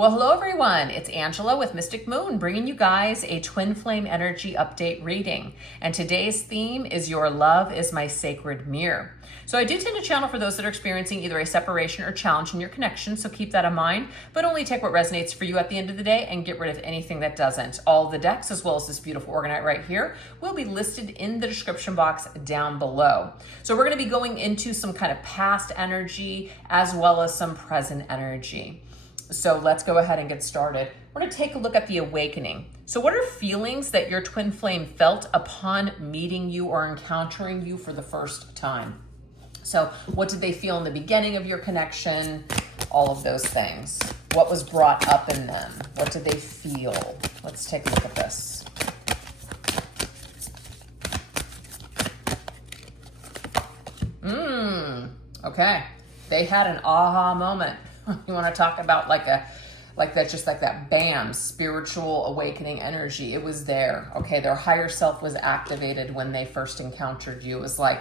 Well, hello everyone. It's Angela with Mystic Moon, bringing you guys a twin flame energy update reading. And today's theme is Your Love is My Sacred Mirror. So I do tend to channel for those that are experiencing either a separation or challenge in your connection, so keep that in mind, but only take what resonates for you at the end of the day and get rid of anything that doesn't. All the decks, as well as this beautiful orgonite right here, will be listed in the description box down below. So we're going to be going into some kind of past energy as well as some present energy. So let's go ahead and get started. We're going to take a look at the awakening. So what are feelings that your twin flame felt upon meeting you or encountering you for the first time? So what did they feel in the beginning of your connection? All of those things. What was brought up in them? What did they feel? Let's take a look at this. Okay. They had an aha moment. You want to talk about like that bam, spiritual awakening energy. It was there. Okay, their higher self was activated when they first encountered you. It was like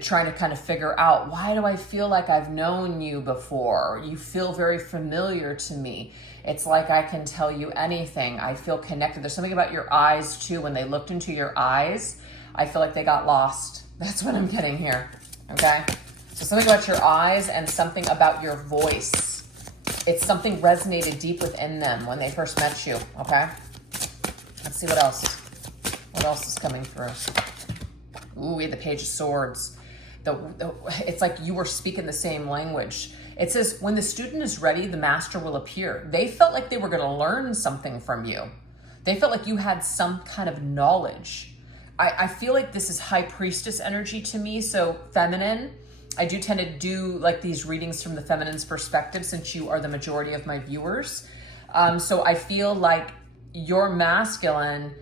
trying to kind of figure out, why do I feel like I've known you before? You feel very familiar to me. It's like I can tell you anything. I feel connected. There's something about your eyes too. When they looked into your eyes, I feel like they got lost. That's what I'm getting here. Okay. So something about your eyes and something about your voice. It's something resonated deep within them when they first met you, okay? Let's see what else. What else is coming through? Ooh, we had the Page of Swords. It's like you were speaking the same language. It says, when the student is ready, the master will appear. They felt like they were going to learn something from you. They felt like you had some kind of knowledge. I feel like this is High Priestess energy to me, so feminine. I do tend to do like these readings from the feminine's perspective since you are the majority of my viewers. So I feel like your masculine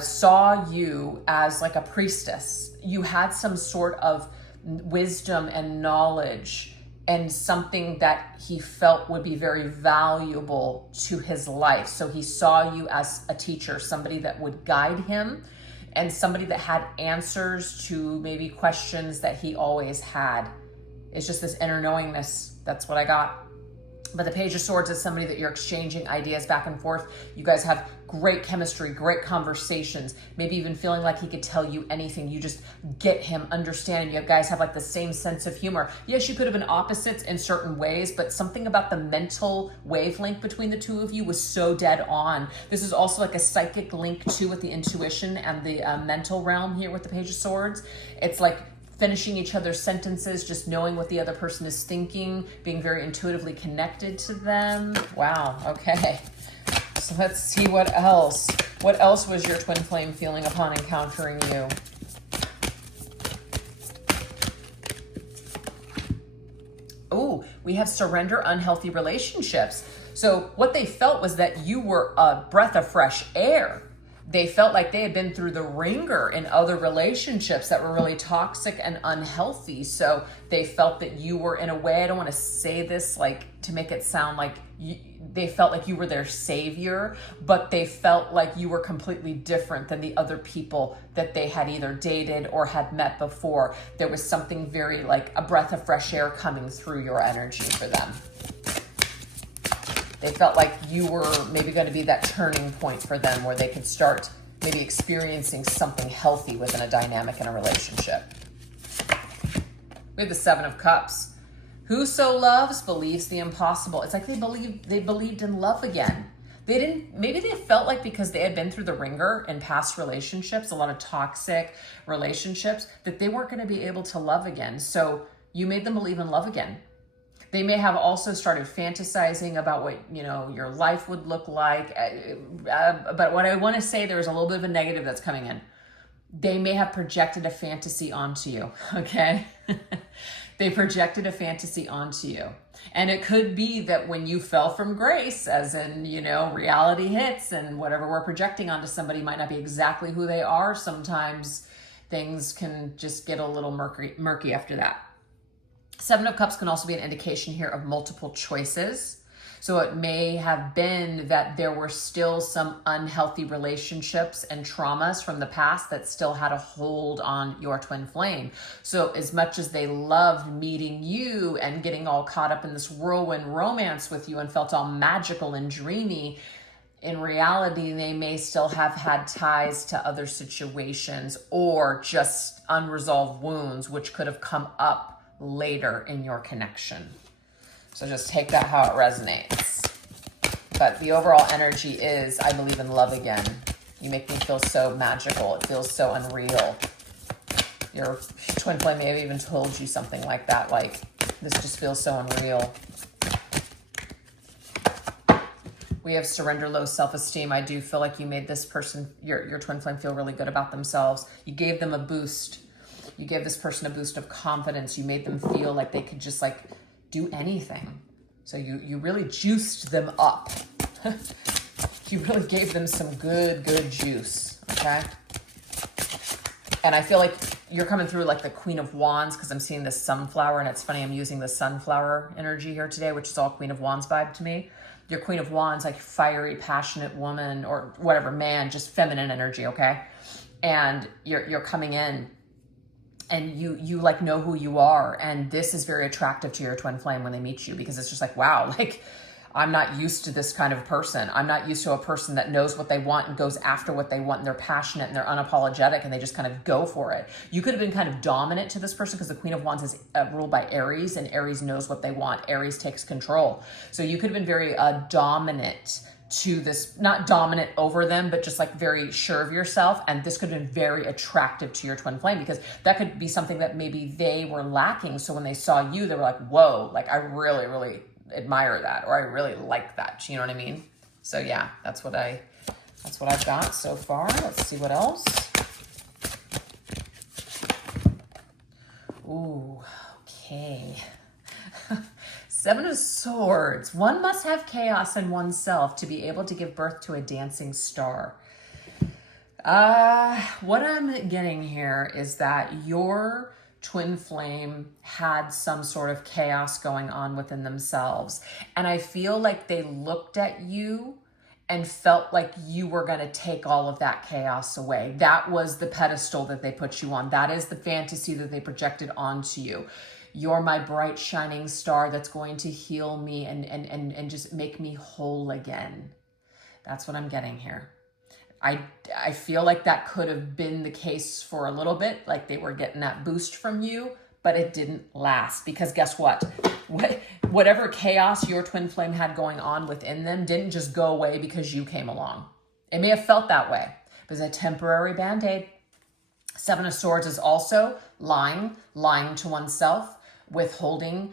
saw you as like a priestess. You had some sort of wisdom and knowledge and something that he felt would be very valuable to his life. So he saw you as a teacher, somebody that would guide him, and somebody that had answers to maybe questions that he always had. It's just this inner knowingness. That's what I got. But the Page of Swords is somebody that you're exchanging ideas back and forth. You guys have great chemistry, great conversations, maybe even feeling like he could tell you anything. You just get him, understanding. You guys have like the same sense of humor. Yes, you could have been opposites in certain ways, but something about the mental wavelength between the two of you was so dead on. This is also like a psychic link too with the intuition and the mental realm here with the Page of Swords. It's like finishing each other's sentences, just knowing what the other person is thinking, being very intuitively connected to them. Wow, okay. So let's see what else. What else was your twin flame feeling upon encountering you? Oh, we have surrender unhealthy relationships. So what they felt was that you were a breath of fresh air. They felt like they had been through the ringer in other relationships that were really toxic and unhealthy. So they felt that you were, in a way, I don't want to say this like to make it sound like they felt like you were their savior, but they felt like you were completely different than the other people that they had either dated or had met before. There was something very like a breath of fresh air coming through your energy for them. They felt like you were maybe going to be that turning point for them where they could start maybe experiencing something healthy within a dynamic in a relationship. We have the Seven of Cups. Whoso loves believes the impossible. It's like they believed in love again. Maybe they felt like because they had been through the ringer in past relationships, a lot of toxic relationships, that they weren't going to be able to love again. So you made them believe in love again. They may have also started fantasizing about what, your life would look like. But what I want to say, there's a little bit of a negative that's coming in. They may have projected a fantasy onto you, okay? They projected a fantasy onto you. And it could be that when you fell from grace, as in, reality hits and whatever we're projecting onto somebody might not be exactly who they are. Sometimes things can just get a little murky after that. Seven of Cups can also be an indication here of multiple choices. So it may have been that there were still some unhealthy relationships and traumas from the past that still had a hold on your twin flame. So as much as they loved meeting you and getting all caught up in this whirlwind romance with you and felt all magical and dreamy, in reality, they may still have had ties to other situations or just unresolved wounds, which could have come up later in your connection. So just take that how it resonates. But the overall energy is, I believe in love again. You make me feel so magical. It feels so unreal. Your twin flame may have even told you something like that, like, this just feels so unreal. We have surrender, low self-esteem. I do feel like you made this person, your twin flame, feel really good about themselves. You gave them a boost. You gave this person a boost of confidence. You made them feel like they could just like do anything. So you really juiced them up. You really gave them some good juice, okay? And I feel like you're coming through like the Queen of Wands, because I'm seeing this sunflower, and it's funny, I'm using the sunflower energy here today, which is all Queen of Wands vibe to me. Your Queen of Wands, like fiery, passionate woman, or whatever, man, just feminine energy, okay? And you're coming in, and you like know who you are, and this is very attractive to your twin flame when they meet you, because it's just like, wow, like, I'm not used to this kind of person. I'm not used to a person that knows what they want and goes after what they want, and they're passionate and they're unapologetic and they just kind of go for it. You could have been kind of dominant to this person, because the Queen of Wands is ruled by Aries, and Aries knows what they want. Aries takes control. So you could have been very dominant to this, not dominant over them, but just like very sure of yourself. And this could have been very attractive to your twin flame, because that could be something that maybe they were lacking. So when they saw you, they were like, whoa, like I really admire that, or I really like that. You know what I mean? So yeah, that's what I've got so far. Let's see what else. Ooh, okay. Seven of Swords. One must have chaos in oneself to be able to give birth to a dancing star. What I'm getting here is that your twin flame had some sort of chaos going on within themselves. And I feel like they looked at you and felt like you were going to take all of that chaos away. That was the pedestal that they put you on. That is the fantasy that they projected onto you. You're my bright shining star that's going to heal me and just make me whole again. That's what I'm getting here. I feel like that could have been the case for a little bit, like they were getting that boost from you, but it didn't last, because guess what? Whatever chaos your twin flame had going on within them didn't just go away because you came along. It may have felt that way. It was a temporary band-aid. Seven of Swords is also lying to oneself, withholding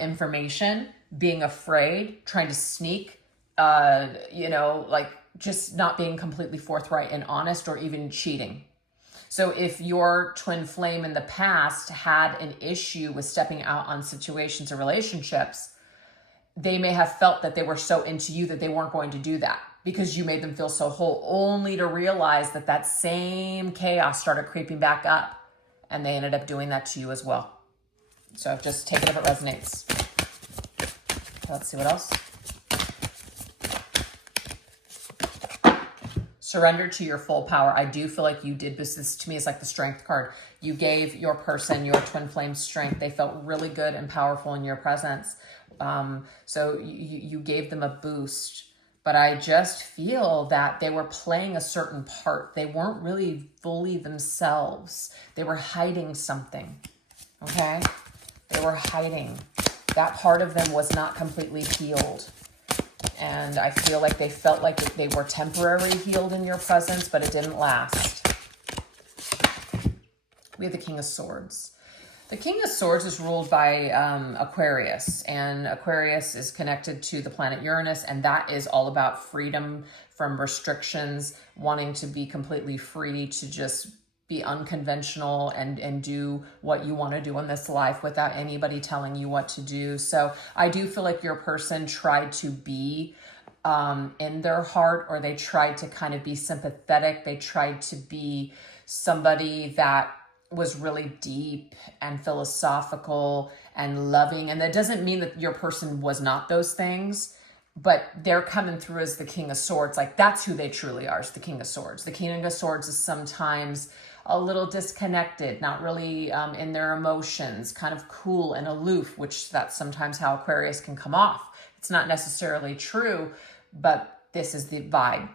information, being afraid, trying to sneak, like just not being completely forthright and honest, or even cheating. So if your twin flame in the past had an issue with stepping out on situations or relationships, they may have felt that they were so into you that they weren't going to do that because you made them feel so whole, only to realize that that same chaos started creeping back up, and they ended up doing that to you as well. So just take it if it resonates. Let's see what else. Surrender to your full power. I do feel like you did this. To me, it's like the strength card. You gave your person, your twin flame, strength. They felt really good and powerful in your presence. So you gave them a boost. But I just feel that they were playing a certain part. They weren't really fully themselves. They were hiding something. Okay? They were hiding. That part of them was not completely healed. And I feel like they felt like they were temporarily healed in your presence, but it didn't last. We have the King of Swords. The King of Swords is ruled by Aquarius, and Aquarius is connected to the planet Uranus, and that is all about freedom from restrictions, wanting to be completely free to just be unconventional and do what you want to do in this life without anybody telling you what to do. So I do feel like your person tried to be in their heart, or they tried to kind of be sympathetic. They tried to be somebody that was really deep and philosophical and loving. And that doesn't mean that your person was not those things. but they're coming through as the King of Swords. Like, that's who they truly are, is the King of Swords. The King of Swords is sometimes a little disconnected, not really in their emotions, kind of cool and aloof, which that's sometimes how Aquarius can come off. It's not necessarily true, but this is the vibe.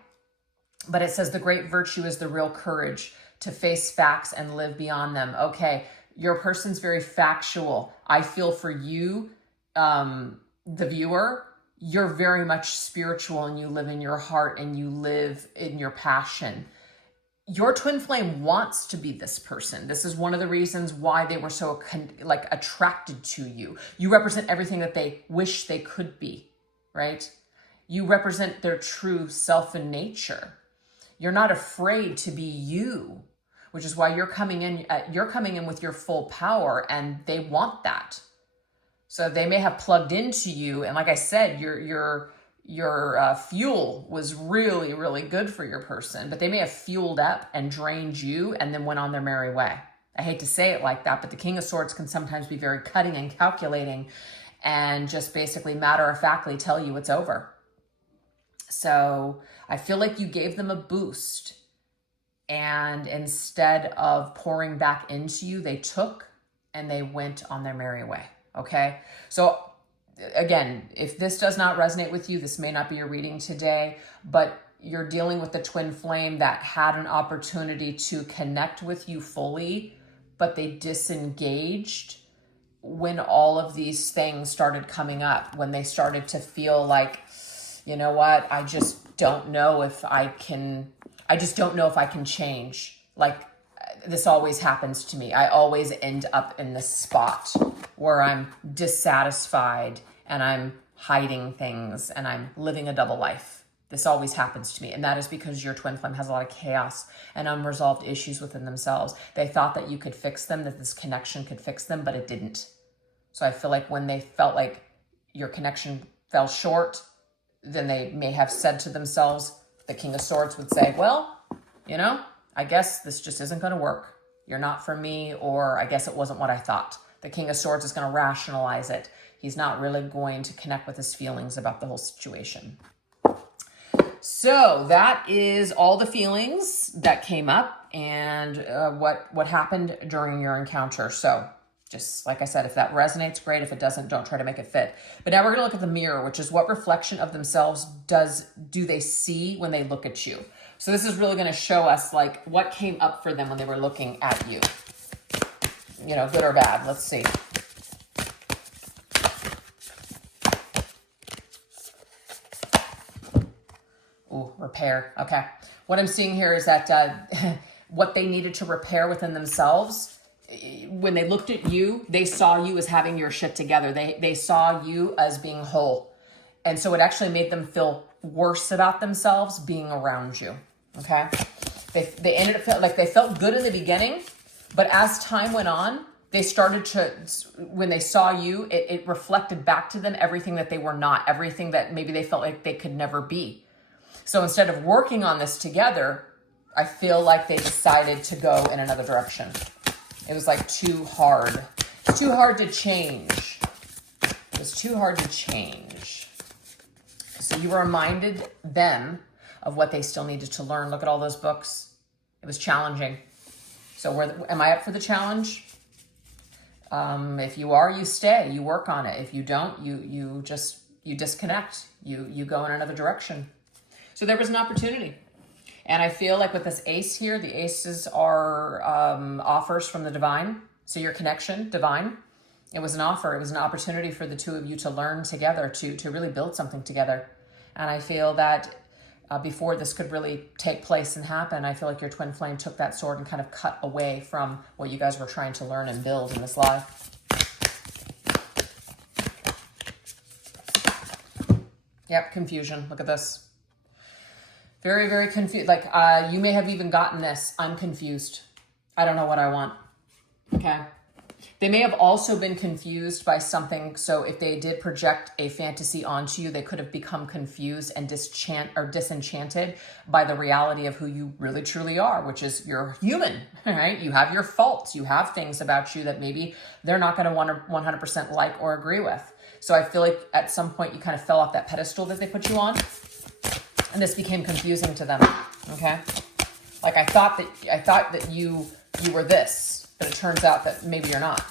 But it says the great virtue is the real courage to face facts and live beyond them. Okay, your person's very factual. I feel for you, the viewer, you're very much spiritual, and you live in your heart and you live in your passion. Your twin flame wants to be this person. This is one of the reasons why they were so attracted to you. You represent everything that they wish they could be, right? You represent their true self and nature. You're not afraid to be you, which is why you're coming in with your full power, and they want that. So they may have plugged into you, and like I said, your fuel was really, really good for your person, but they may have fueled up and drained you and then went on their merry way. I hate to say it like that, but the King of Swords can sometimes be very cutting and calculating and just basically matter-of-factly tell you it's over. So I feel like you gave them a boost, and instead of pouring back into you, they took and they went on their merry way. Okay. So again, if this does not resonate with you, this may not be your reading today, but you're dealing with the twin flame that had an opportunity to connect with you fully, but they disengaged when all of these things started coming up, when they started to feel like, you know what, I just don't know if I can change. Like, this always happens to me. I always end up in this spot where I'm dissatisfied and I'm hiding things and I'm living a double life. This always happens to me. And that is because your twin flame has a lot of chaos and unresolved issues within themselves. They thought that you could fix them, that this connection could fix them, but it didn't. So I feel like when they felt like your connection fell short, then they may have said to themselves, the King of Swords would say, well, you know, I guess this just isn't going to work. You're not for me, or I guess it wasn't what I thought. The King of Swords is going to rationalize it. He's not really going to connect with his feelings about the whole situation. So that is all the feelings that came up and what happened during your encounter. So just like I said, if that resonates, great. If it doesn't, don't try to make it fit. But now we're going to look at the mirror, which is what reflection of themselves do they see when they look at you. So this is really going to show us like what came up for them when they were looking at you. You know, good or bad. Let's see. Ooh, repair. Okay. What I'm seeing here is that what they needed to repair within themselves, when they looked at you, they saw you as having your shit together. They saw you as being whole. And so it actually made them feel worse about themselves being around you. Okay. They ended up feeling like they felt good in the beginning, but as time went on, they started to, when they saw you, it reflected back to them everything that they were not, everything that maybe they felt like they could never be. So instead of working on this together, I feel like they decided to go in another direction. It was like too hard. It's too hard to change. It was too hard to change. So you reminded them of what they still needed to learn. Look at all those books. It was challenging. So am I up for the challenge? If you are, you stay, you work on it. If you don't, you disconnect, you go in another direction. So there was an opportunity. And I feel like with this ace here, the aces are offers from the divine. So your connection, divine, it was an offer. It was an opportunity for the two of you to learn together, to really build something together. And I feel that before this could really take place and happen, I feel like your twin flame took that sword and kind of cut away from what you guys were trying to learn and build in this life. Yep, confusion. Look at this. Very, very confused. Like, you may have even gotten this. I'm confused. I don't know what I want. Okay. They may have also been confused by something. So if they did project a fantasy onto you, they could have become confused and disenchanted by the reality of who you really truly are, which is you're human, right? You have your faults. You have things about you that maybe they're not going to want to 100% like or agree with. So I feel like at some point you kind of fell off that pedestal that they put you on, and this became confusing to them. Okay, like I thought that you were this, but it turns out that maybe you're not.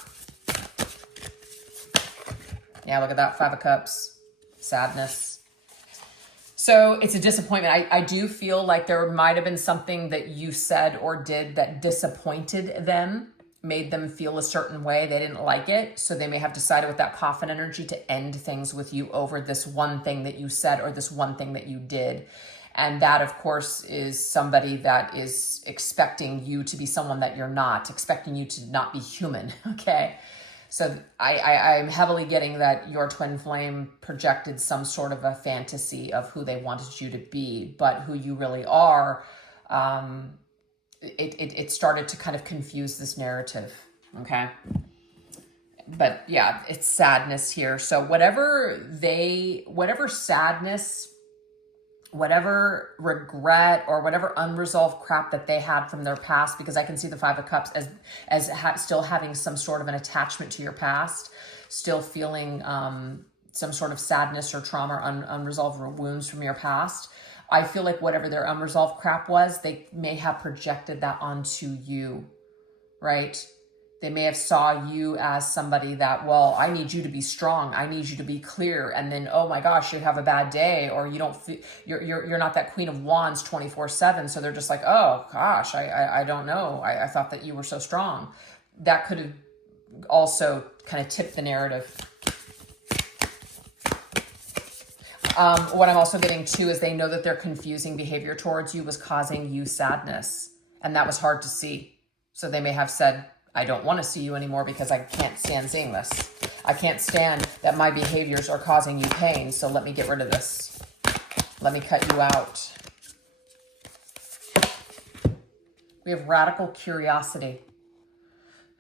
Yeah, look at that, 5 of Cups, sadness. So it's a disappointment. I do feel like there might have been something that you said or did that disappointed them, made them feel a certain way. They didn't like it. So they may have decided with that coffin energy to end things with you over this one thing that you said or this one thing that you did. And that, of course, is somebody that is expecting you to be someone that you're not, expecting you to not be human, okay? So I'm heavily getting that your twin flame projected some sort of a fantasy of who they wanted you to be, but who you really are, it started to kind of confuse this narrative, okay? But yeah, it's sadness here. So whatever sadness, whatever regret or whatever unresolved crap that they had from their past, because I can see the 5 of Cups as still having some sort of an attachment to your past, still feeling some sort of sadness or trauma or unresolved wounds from your past. I feel like whatever their unresolved crap was, they may have projected that onto you, right? They may have saw you as somebody that, well, I need you to be strong. I need you to be clear. And then, oh my gosh, you have a bad day, or you don't feel, you're not that Queen of Wands 24/7. So they're just like, oh gosh, I don't know. I thought that you were so strong. That could have also kind of tipped the narrative. What I'm also getting too is they know that their confusing behavior towards you was causing you sadness. And that was hard to see. So they may have said, I don't want to see you anymore because I can't stand seeing this. I can't stand that my behaviors are causing you pain, so let me get rid of this. Let me cut you out. We have radical curiosity.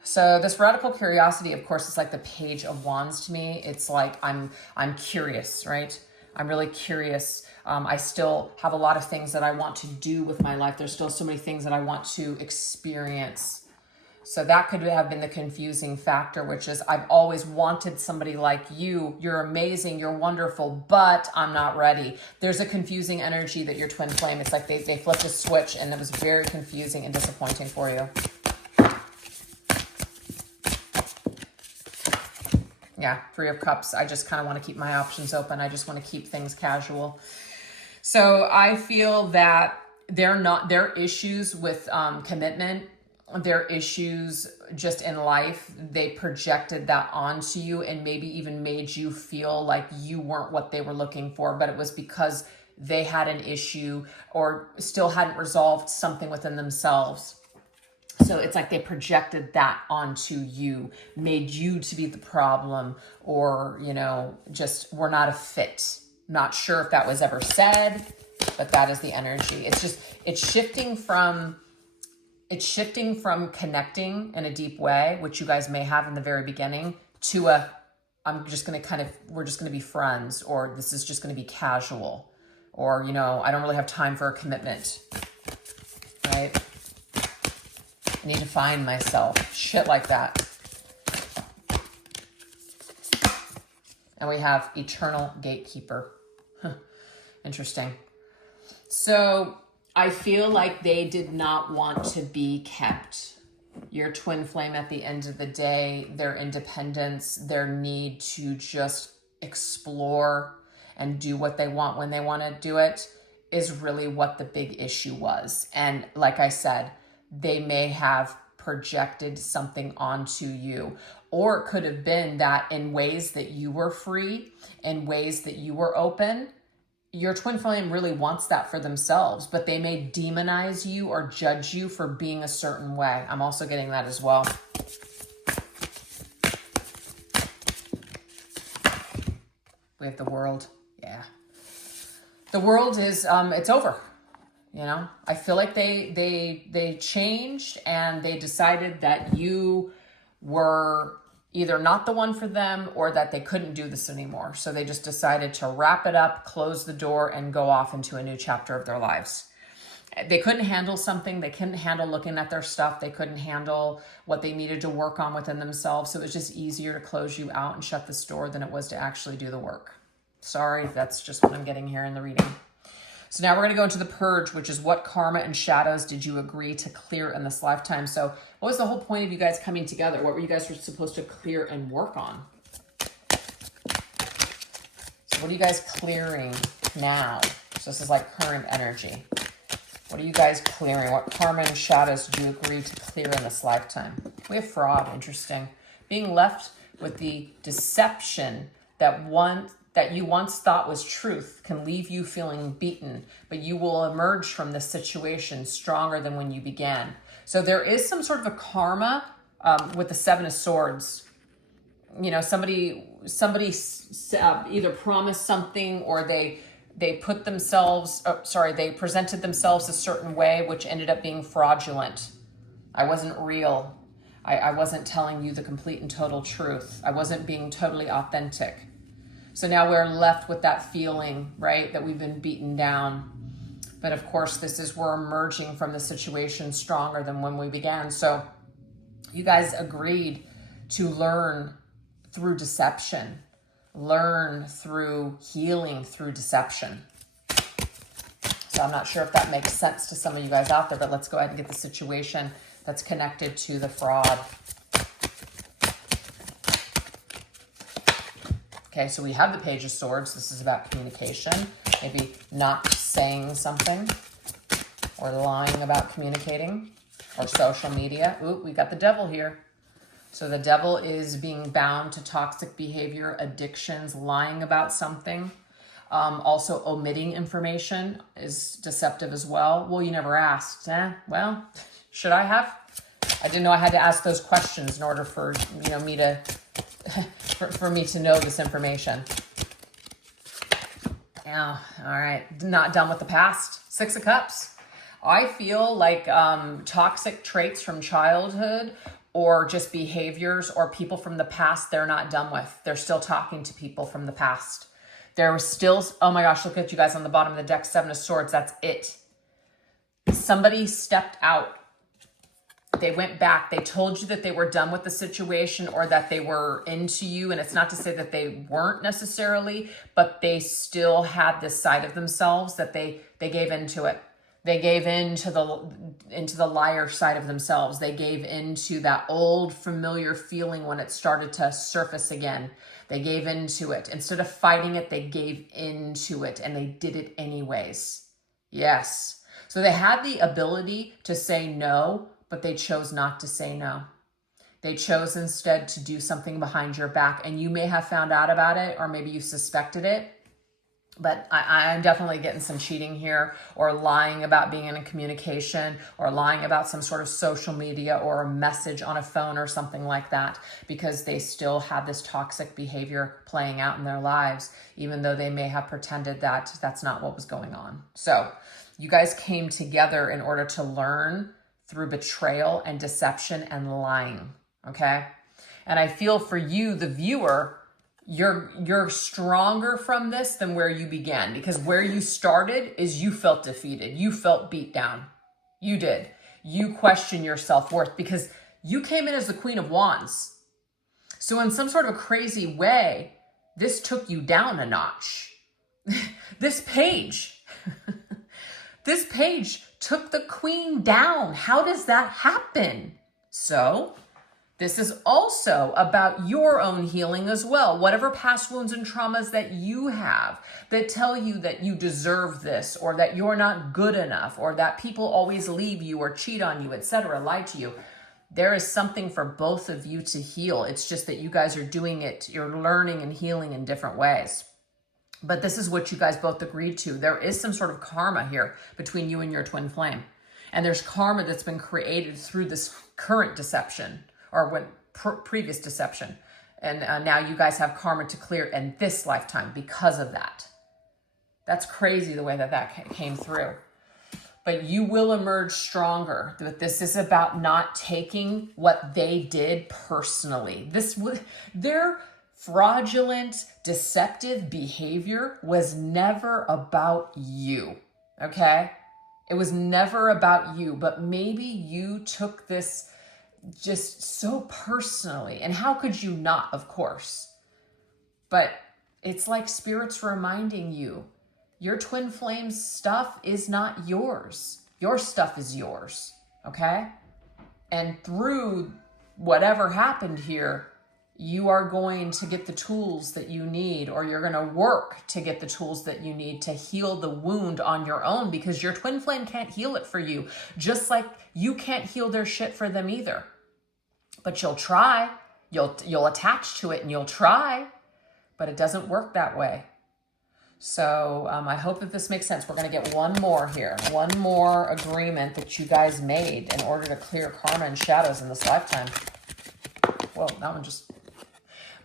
So this radical curiosity, of course, is like the Page of Wands to me. It's like I'm curious, right? I'm really curious. I still have a lot of things that I want to do with my life. There's still so many things that I want to experience. So that could have been the confusing factor, which is I've always wanted somebody like you. You're amazing. You're wonderful, but I'm not ready. There's a confusing energy that your twin flame, it's like they flipped a switch and it was very confusing and disappointing for you. Yeah, 3 of Cups. I just kind of want to keep my options open. I just want to keep things casual. So I feel that their issues with commitment, their issues just in life, they projected that onto you and maybe even made you feel like you weren't what they were looking for, but it was because they had an issue or still hadn't resolved something within themselves. So it's like they projected that onto you, made you to be the problem, or, you know, just were not a fit. Not sure if that was ever said, but that is the energy. It's shifting from connecting in a deep way, which you guys may have in the very beginning, to we're just going to be friends, or this is just going to be casual, or, you know, I don't really have time for a commitment, right? I need to find myself, shit like that. And we have Eternal Gatekeeper. Interesting. So I feel like they did not want to be kept. Your twin flame, at the end of the day, their independence, their need to just explore and do what they want when they want to do it is really what the big issue was. And like I said, they may have projected something onto you, or it could have been that in ways that you were free, in ways that you were open, your twin flame really wants that for themselves, but they may demonize you or judge you for being a certain way. I'm also getting that as well. We have the World. Yeah. The World is, it's over. You know, I feel like they changed and they decided that you were either not the one for them or that they couldn't do this anymore. So they just decided to wrap it up, close the door, and go off into a new chapter of their lives. they couldn't handle something. They couldn't handle looking at their stuff. They couldn't handle what they needed to work on within themselves. So it was just easier to close you out and shut this door than it was to actually do the work. Sorry, that's just what I'm getting here in the reading. So now we're going to go into the purge, which is what karma and shadows did you agree to clear in this lifetime? So what was the whole point of you guys coming together? What were you guys supposed to clear and work on? So what are you guys clearing now? So this is like current energy. What are you guys clearing? What karma and shadows did you agree to clear in this lifetime? We have fraud. Interesting. Being left with the deception that you once thought was truth can leave you feeling beaten, but you will emerge from this situation stronger than when you began. So there is some sort of a karma with the Seven of Swords. You know, somebody either promised something, or they put themselves, they presented themselves a certain way, which ended up being fraudulent. I wasn't real. I wasn't telling you the complete and total truth. I wasn't being totally authentic. So now we're left with that feeling, right, that we've been beaten down. But of course, we're emerging from the situation stronger than when we began. So you guys agreed to learn through deception, learn through healing through deception. So I'm not sure if that makes sense to some of you guys out there, but let's go ahead and get the situation that's connected to the fraud. Okay, so we have the Page of Swords. This is about communication, maybe not saying something or lying about communicating, or social media. Ooh, we got the Devil here. So the Devil is being bound to toxic behavior, addictions, lying about something. Also omitting information is deceptive as well. Well, you never asked. Well, should I have? I didn't know I had to ask those questions in order for me to for me to know this information. Yeah, all right. Not done with the past. Six of Cups. I feel like toxic traits from childhood, or just behaviors or people from the past, they're not done with. They're still talking to people from the past. There was still, oh my gosh, look at you guys on the bottom of the deck, Seven of Swords. That's it. Somebody stepped out. They went back. They told you that they were done with the situation, or that they were into you. And it's not to say that they weren't necessarily, but they still had this side of themselves that they gave into it. They gave into the liar side of themselves. They gave into that old familiar feeling when it started to surface again. They gave into it. Instead of fighting it, they gave into it, and they did it anyways. Yes. So they had the ability to say no, but they chose not to say no. They chose instead to do something behind your back, and you may have found out about it, or maybe you suspected it. But I'm definitely getting some cheating here, or lying about being in a communication, or lying about some sort of social media or a message on a phone or something like that, because they still have this toxic behavior playing out in their lives, even though they may have pretended that that's not what was going on. So you guys came together in order to learn through betrayal and deception and lying, okay? And I feel for you, the viewer, you're stronger from this than where you began, because where you started is you felt defeated. You felt beat down. You did. You question your self-worth because you came in as the Queen of Wands. So in some sort of a crazy way, this took you down a notch. This page took the Queen down. How does that happen? So this is also about your own healing as well. Whatever past wounds and traumas that you have that tell you that you deserve this, or that you're not good enough, or that people always leave you or cheat on you, etc., lie to you. There is something for both of you to heal. It's just that you guys are doing it. You're learning and healing in different ways. But this is what you guys both agreed to. There is some sort of karma here between you and your twin flame. And there's karma that's been created through this current deception, or previous deception. And now you guys have karma to clear in this lifetime because of that. That's crazy the way that came through. But you will emerge stronger. This is about not taking what they did personally. Their fraudulent, deceptive behavior was never about you, okay? It was never about you, but maybe you took this just so personally. And how could you not, of course? But it's like Spirit's reminding you, your twin flame stuff is not yours. Your stuff is yours, okay? And through whatever happened here, you are going to get the tools that you need, or you're going to work to get the tools that you need to heal the wound on your own, because your twin flame can't heal it for you, just like you can't heal their shit for them either. But you'll try, you'll attach to it and you'll try, but it doesn't work that way. So I hope that this makes sense. We're going to get one more here, one more agreement that you guys made in order to clear karma and shadows in this lifetime. Well, that one just...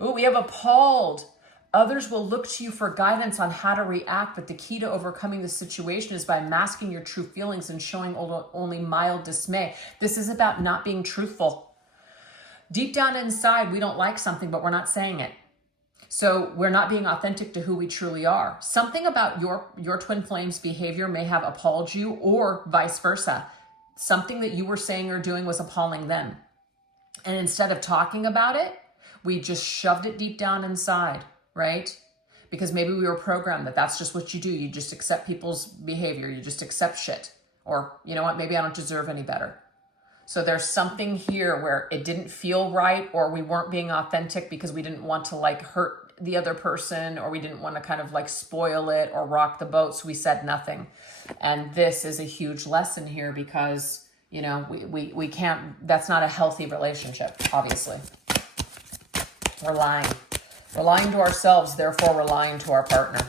Ooh, we have appalled. Others will look to you for guidance on how to react, but the key to overcoming the situation is by masking your true feelings and showing only mild dismay. This is about not being truthful. Deep down inside, we don't like something, but we're not saying it. So we're not being authentic to who we truly are. Something about your twin flame's behavior may have appalled you, or vice versa. Something that you were saying or doing was appalling them. And instead of talking about it, we just shoved it deep down inside, right? Because maybe we were programmed that that's just what you do. You just accept people's behavior. You just accept shit. Or, you know what, maybe I don't deserve any better. So there's something here where it didn't feel right, or we weren't being authentic because we didn't want to like hurt the other person, or we didn't want to kind of like spoil it or rock the boat. So we said nothing. And this is a huge lesson here, because, you know, we can't, that's not a healthy relationship, obviously. We're lying. We're lying to ourselves, therefore we're lying to our partner.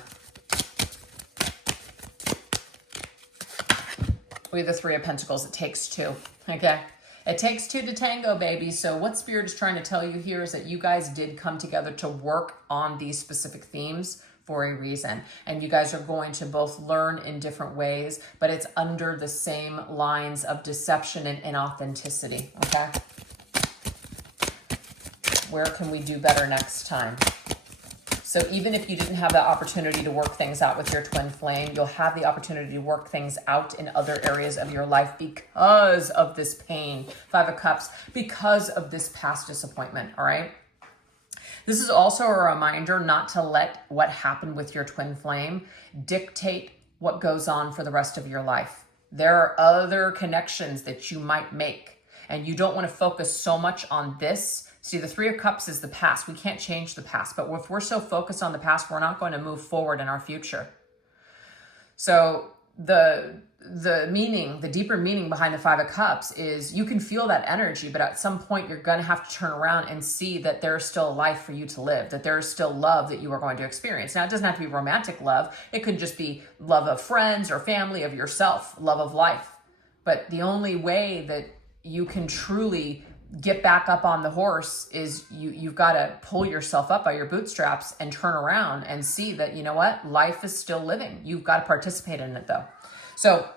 We have the Three of Pentacles. It takes two, okay? It takes two to tango, baby. So what Spirit is trying to tell you here is that you guys did come together to work on these specific themes for a reason. And you guys are going to both learn in different ways, but it's under the same lines of deception and inauthenticity, okay? Where can we do better next time? So even if you didn't have the opportunity to work things out with your twin flame, you'll have the opportunity to work things out in other areas of your life because of this pain. Five of Cups, because of this past disappointment, all right? This is also a reminder not to let what happened with your twin flame dictate what goes on for the rest of your life. There are other connections that you might make, and you don't want to focus so much on this. See, the Three of Cups is the past. We can't change the past, but if we're so focused on the past, we're not going to move forward in our future. So the meaning, the deeper meaning behind the Five of Cups is you can feel that energy, but at some point you're going to have to turn around and see that there's still a life for you to live, that there's still love that you are going to experience. Now, it doesn't have to be romantic love. It could just be love of friends or family, of yourself, love of life. But the only way that you can truly get back up on the horse is you've got to pull yourself up by your bootstraps and turn around and see that, you know what, life is still living. You've got to participate in it though. So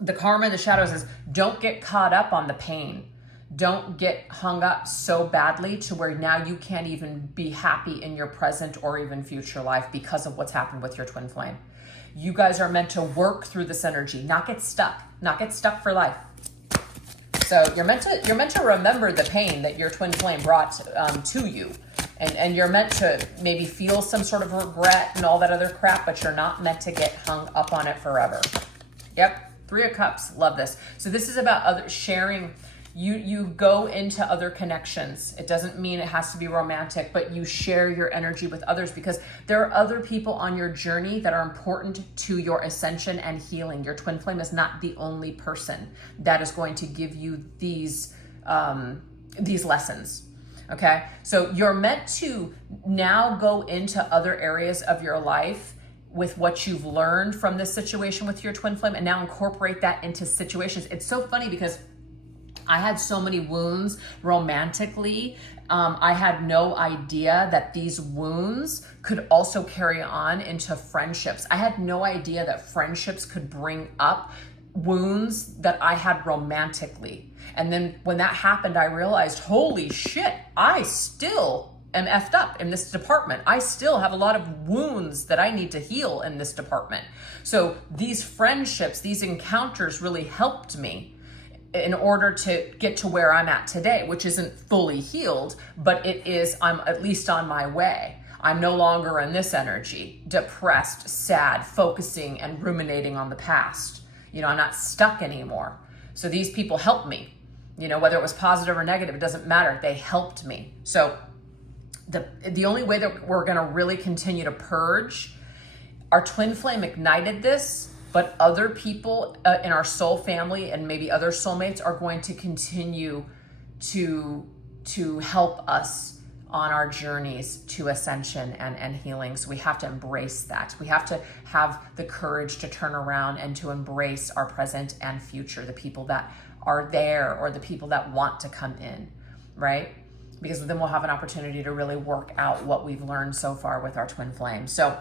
the karma, the shadows is, don't get caught up on the pain. Don't get hung up so badly to where now you can't even be happy in your present or even future life because of what's happened with your twin flame. You guys are meant to work through this energy, not get stuck for life. So you're meant to remember the pain that your twin flame brought to you. And you're meant to maybe feel some sort of regret and all that other crap, but you're not meant to get hung up on it forever. Yep, Three of Cups, love this. So this is about other sharing. You go into other connections. It doesn't mean it has to be romantic, but you share your energy with others because there are other people on your journey that are important to your ascension and healing. Your twin flame is not the only person that is going to give you these lessons. Okay, so you're meant to now go into other areas of your life with what you've learned from this situation with your twin flame and now incorporate that into situations. It's so funny because I had so many wounds romantically. I had no idea that these wounds could also carry on into friendships. I had no idea that friendships could bring up wounds that I had romantically. And then when that happened, I realized, holy shit, I still am effed up in this department. I still have a lot of wounds that I need to heal in this department. So these friendships, these encounters really helped me in order to get to where I'm at today, which isn't fully healed, but it is, I'm at least on my way. I'm no longer in this energy, depressed, sad, focusing and ruminating on the past. You know, I'm not stuck anymore. So these people helped me, you know, whether it was positive or negative, it doesn't matter. They helped me. So the only way that we're going to really continue to purge, our twin flame ignited this, but other people in our soul family and maybe other soulmates are going to continue to help us on our journeys to ascension and healing. So we have to embrace that. We have to have the courage to turn around and to embrace our present and future, the people that are there or the people that want to come in, right? Because then we'll have an opportunity to really work out what we've learned so far with our twin flame. So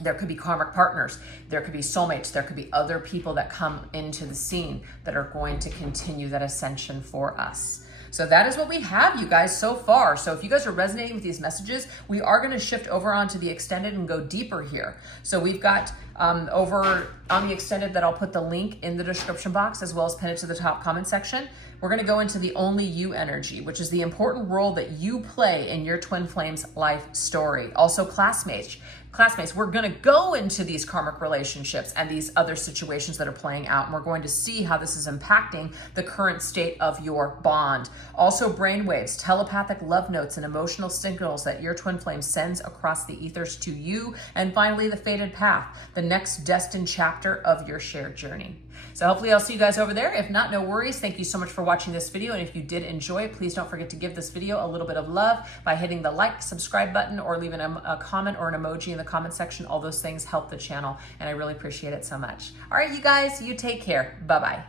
there could be karmic partners, there could be soulmates, there could be other people that come into the scene that are going to continue that ascension for us. So that is what we have, you guys, so far. So if you guys are resonating with these messages, we are going to shift over onto the extended and go deeper here. So we've got over on the extended that I'll put the link in the description box as well as pin it to the top comment section. We're going to go into the only you energy, which is the important role that you play in your twin flame's life story. Also classmates, we're going to go into these karmic relationships and these other situations that are playing out, and we're going to see how this is impacting the current state of your bond. Also brainwaves, telepathic love notes, and emotional signals that your twin flame sends across the ethers to you. And finally, the fated path, the next destined chapter of your shared journey. So hopefully I'll see you guys over there. If not, no worries. Thank you so much for watching this video. And if you did enjoy it, please don't forget to give this video a little bit of love by hitting the like, subscribe button, or leaving a comment or an emoji in the comment section. All those things help the channel, and I really appreciate it so much. All right, you guys, you take care. Bye-bye.